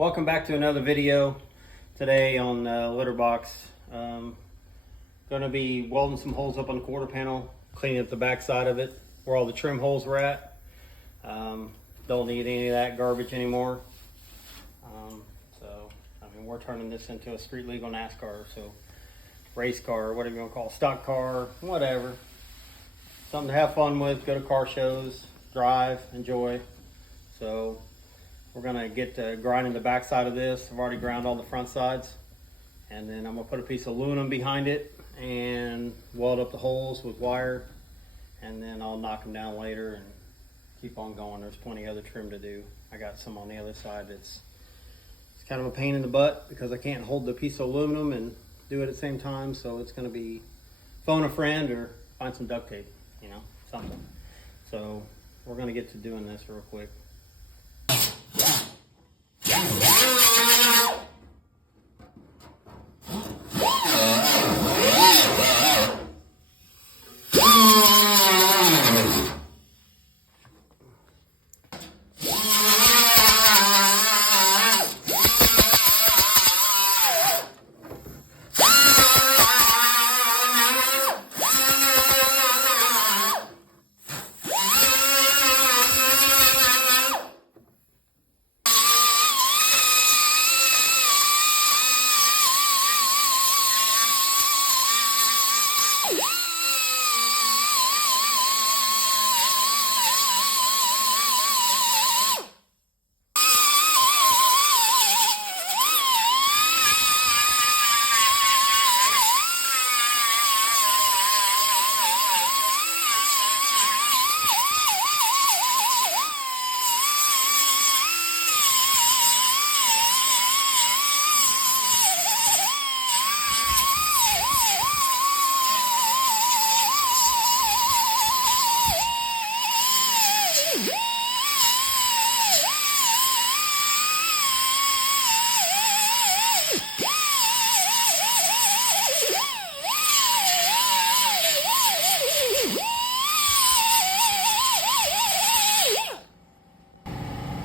Welcome back to another video today on litter box. Going to be welding some holes up on the quarter panel, cleaning up the back side of it where all the trim holes were at. Don't need any of that garbage anymore. We're turning this into a street legal NASCAR, so race car, whatever you want to call it, stock car, whatever. Something to have fun with, go to car shows, drive, enjoy. So we're gonna get grinding the back side of this. I've already ground all the front sides. And then I'm gonna put a piece of aluminum behind it and weld up the holes with wire. And then I'll knock them down later and keep on going. There's plenty of other trim to do. I got some on the other side that's kind of a pain in the butt because I can't hold the piece of aluminum and do it at the same time. So it's gonna be phone a friend or find some duct tape, something. So we're gonna get to doing this real quick.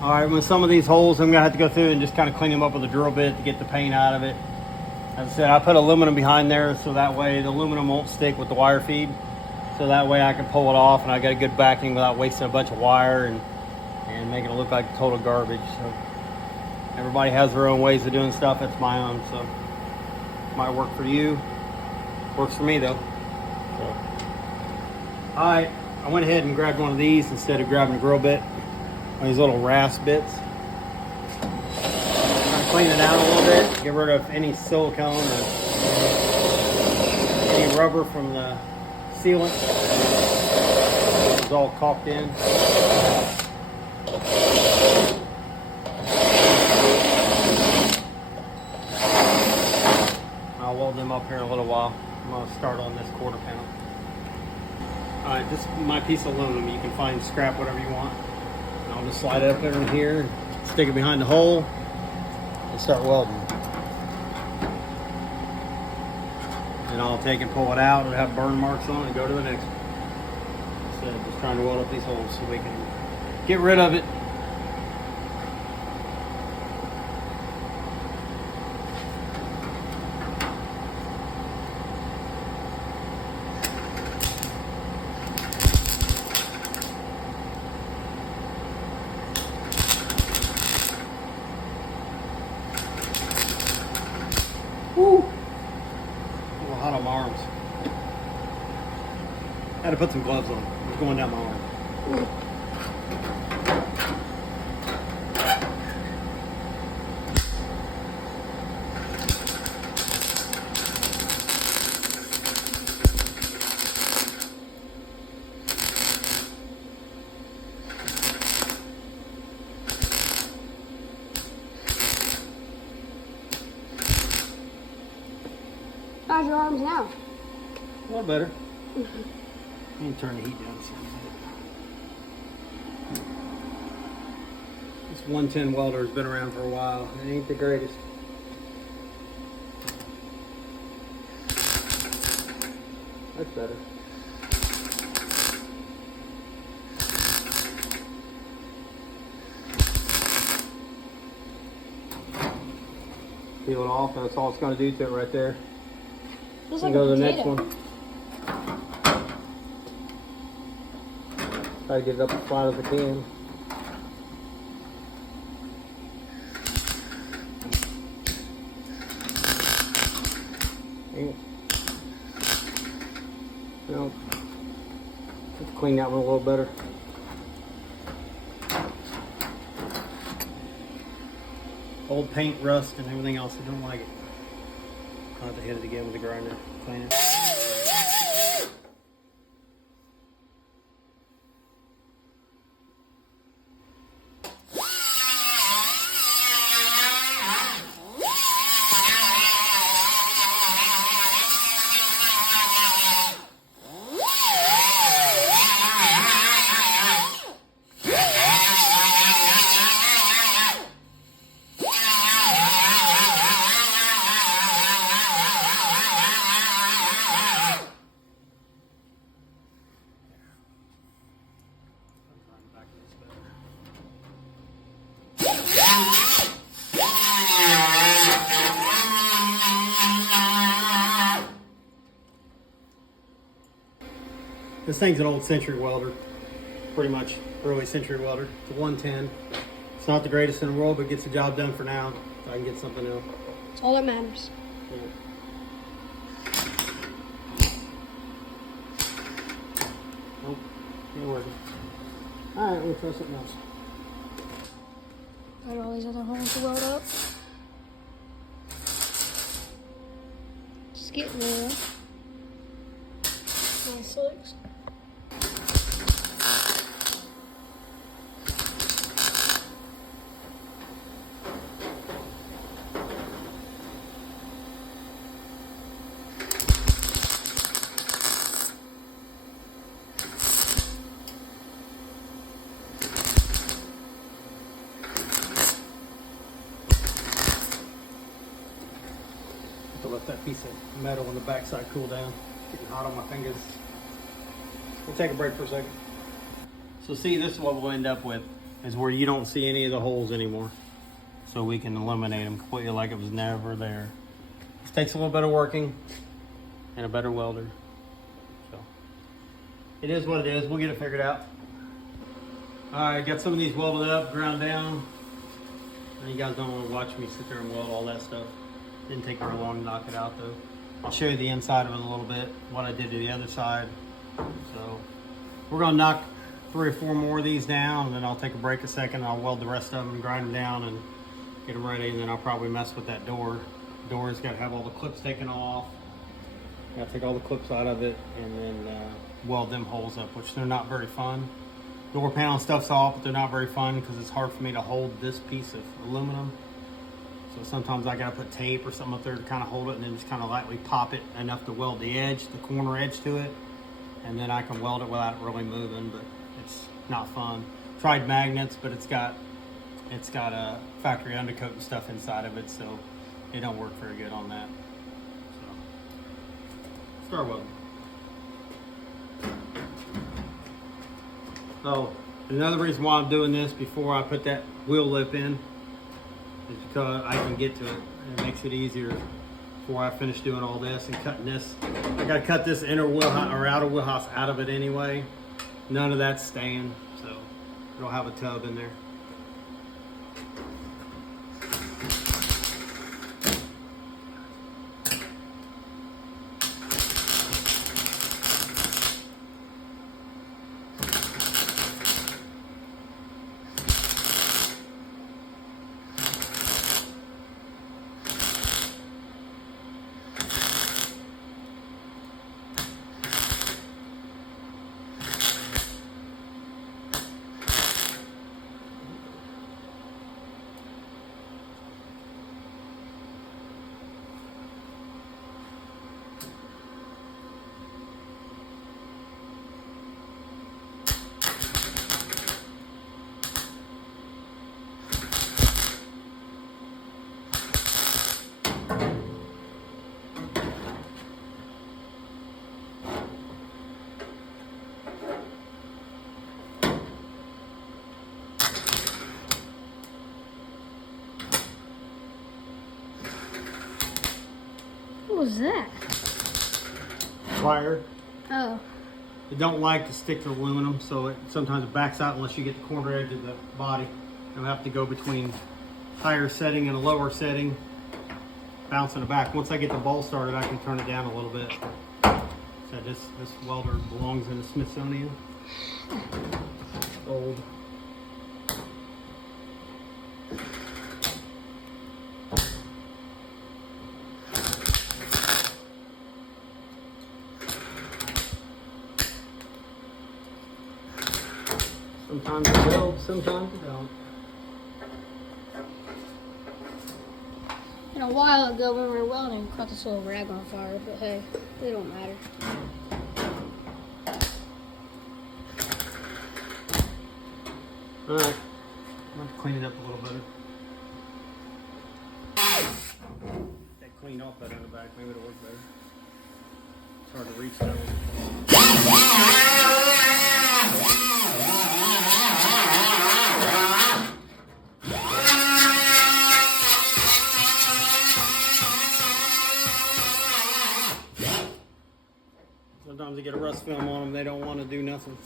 All right, with some of these holes, I'm gonna have to go through and just kind of clean them up with a drill bit to get the paint out of it. As I said, I put aluminum behind there so that way the aluminum won't stick with the wire feed. So that way I can pull it off and I got a good backing without wasting a bunch of wire and making it look like total garbage. So everybody has their own ways of doing stuff. It's my own, so might work for you. Works for me though. So, all right, I went ahead and grabbed one of these instead of grabbing a drill bit. These little rasp bits. Clean it out a little bit, get rid of any silicone or any rubber from the sealant. It's all caulked in. I'll weld them up here in a little while. I'm going to start on this quarter panel. Alright, this is my piece of aluminum. You can find scrap whatever you want. I'll just slide it up in here, stick it behind the hole, and start welding. And I'll take and pull it out. It'll have burn marks on it and go to the next one. Instead of just trying to weld up these holes so we can get rid of it. Woo! A little hot on my arms. Had to put some gloves on. It was going down my arm. How's your arms now? A little better. Let me turn the heat down some. This 110 welder has been around for a while. It ain't the greatest. That's better. peel it off, and that's all it's going to do to it right there. Looks And like go a to the next potato. one. Try to get it up as flat as I can. No. Let's clean that one a little better. Old paint, rust, and everything else. I don't like it. I'll have to hit it again with the grinder. Clean it. This thing's an old century welder, pretty much early century welder. It's a 110. It's not the greatest in the world, but gets the job done for now. So I can get something else. It's all that matters. Yeah. Nope, ain't working. All right, we'll try something else. Got all these other holes to weld up. Just getting there. Nice looks. To let that piece of metal on the backside cool down. Getting hot on my fingers. We'll take a break for a second. So see, this is what we'll end up with, is where you don't see any of the holes anymore. So we can eliminate them completely like it was never there. This takes a little bit of working and a better welder. So it is what it is. We'll get it figured out. All right, got some of these welded up, ground down. And you guys don't want to watch me sit there and weld all that stuff. Didn't take very long to knock it out though. I'll show you the inside of it a little bit, what I did to the other side. So we're gonna knock 3 or 4 more of these down, and then I'll take a break a second. I'll weld the rest of them and grind them down and get them ready, and then I'll probably mess with that door. Door's gotta have all the clips taken off. Gotta take all the clips out of it and then weld them holes up, which they're not very fun. Door panel and stuff's off, but they're not very fun because it's hard for me to hold this piece of aluminum. So sometimes I gotta put tape or something up there to kind of hold it, and then just kind of lightly pop it enough to weld the edge, the corner edge to it. And then I can weld it without it really moving, but it's not fun. Tried magnets, but it's got a factory undercoat and stuff inside of it, so it don't work very good on that. So start welding. Oh, another reason why I'm doing this before I put that wheel lip in is because I can get to it. It makes it easier before I finish doing all this and cutting this. I gotta cut this inner wheelhouse or outer wheelhouse out of it anyway. None of that's staying, so it'll have a tub in there. was that? Wire. Oh. They don't like to stick to aluminum, so sometimes it backs out unless you get the corner edge of the body. You'll have to go between higher setting and a lower setting, bouncing it back. Once I get the bowl started, I can turn it down a little bit. So this welder belongs in the Smithsonian. Old. Sometimes it welds, sometimes it don't. And a while ago when we were welding, caught this little rag on fire, but hey, it don't matter. Alright, I'm going to clean it up a little better. That cleaned off better in the back, maybe it'll work better. It's hard to reach that one. Sometimes they get a rust film on them, they don't want to do nothing.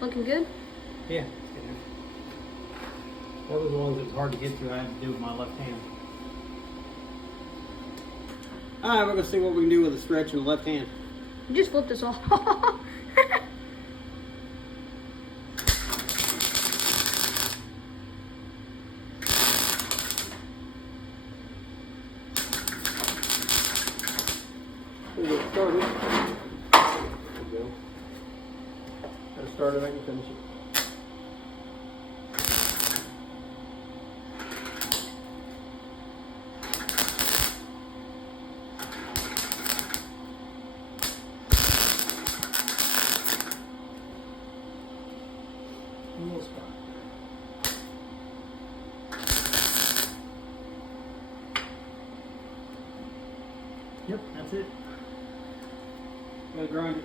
Looking good? Yeah. That was the ones that was hard to get to. I had to do with my left hand. Alright, we're going to see what we can do with a stretch in the left hand. You just flipped this off. We'll get started. There we go. Got to start it, I can finish it. Little spot. Yep, that's it. Gotta grind it.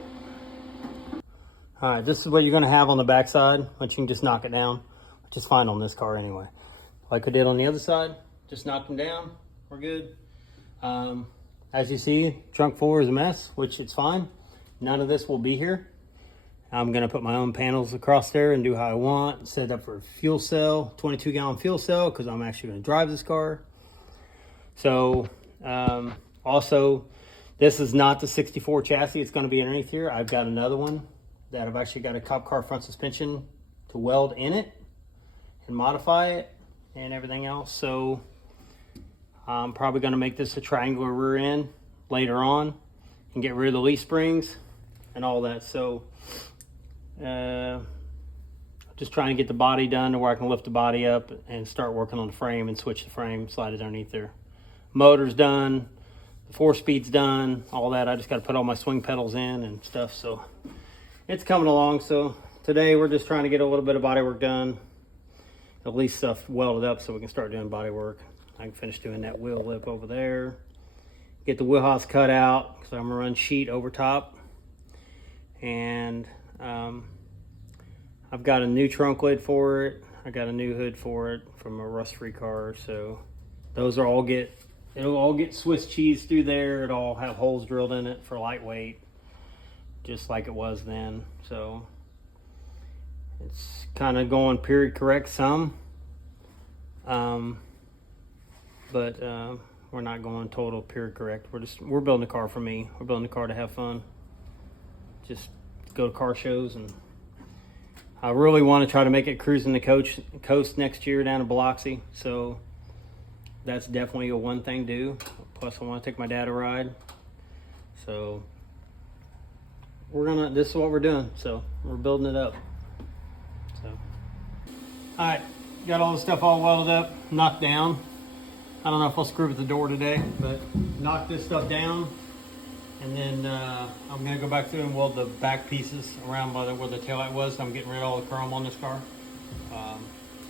Alright, this is what you're gonna have on the back side, but you can just knock it down, which is fine on this car anyway. Like I did on the other side, just knocked them down, we're good. As you see, trunk floor is a mess, which it's fine. None of this will be here. I'm gonna put my own panels across there and do how I want. Set it up for a fuel cell, 22 gallon fuel cell, because I'm actually gonna drive this car. So, also, this is not the 64 chassis. It's gonna be underneath here. I've got another one that I've actually got a cop car front suspension to weld in it and modify it and everything else. So I'm probably gonna make this a triangular rear end later on and get rid of the leaf springs and all that. So just trying to get the body done to where I can lift the body up and start working on the frame and switch the frame, slide it underneath there. Motor's done, the 4-speed's done, all that. I just got to put all my swing pedals in and stuff. So it's coming along. So today we're just trying to get a little bit of body work done, at least stuff welded up so we can start doing body work. I can finish doing that wheel lip over there, get the wheelhouse cut out because I'm gonna run sheet over top. And I've got a new trunk lid for it. I got a new hood for it from a rust-free car. So those are it'll all get Swiss cheese through there. It'll all have holes drilled in it for lightweight, just like it was then. So it's kind of going period correct some. But We're not going total pure correct. We're building a car for me. We're building a car to have fun. Just go to car shows, and I really want to try to make it cruising the coast next year down to Biloxi. So that's definitely a one thing to do. Plus I want to take my dad a ride. So this is what we're doing. So we're building it up. So, all right, got all the stuff all welded up, knocked down. I don't know if I'll screw with the door today, but knock this stuff down. And then I'm gonna go back through and weld the back pieces around by where the taillight was. I'm getting rid of all the chrome on this car,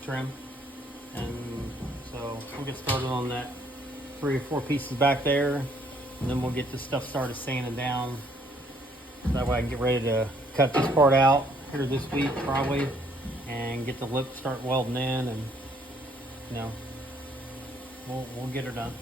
trim. And so we'll get started on that 3 or 4 pieces back there. And then we'll get this stuff started sanding down. That way I can get ready to cut this part out here this week probably, and get the lip start welding in, and you know, we'll get her done.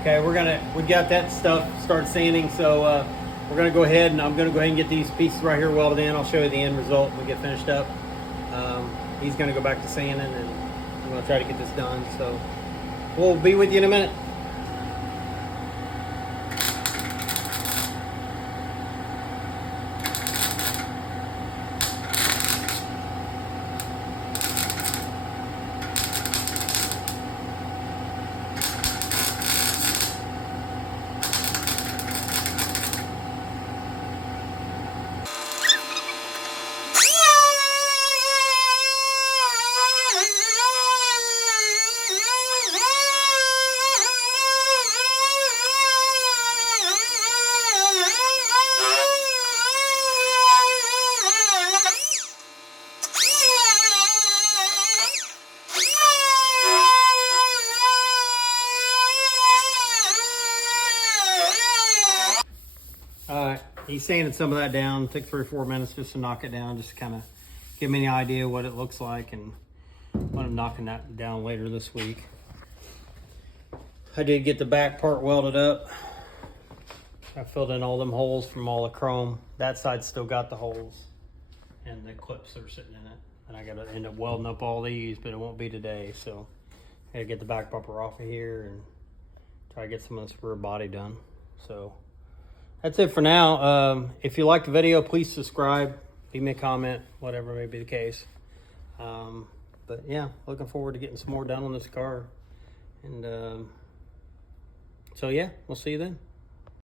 Okay, we got that stuff started sanding, so we're gonna go ahead, and I'm gonna go ahead and get these pieces right here welded in. I'll show you the end result when we get finished up. He's gonna go back to sanding, and I'm gonna try to get this done. So we'll be with you in a minute. He's sanding some of that down. Took 3 or 4 minutes just to knock it down, just to kind of give me an idea what it looks like, and I'm knocking that down later this week. I did get the back part welded up. I filled in all them holes from all the chrome. That side still got the holes, and the clips are sitting in it. And I gotta end up welding up all these, but it won't be today. So I gotta get the back bumper off of here and try to get some of this rear body done. So that's it for now. If you like the video, please subscribe, leave me a comment, whatever may be the case. But yeah, looking forward to getting some more done on this car. And so yeah, we'll see you then.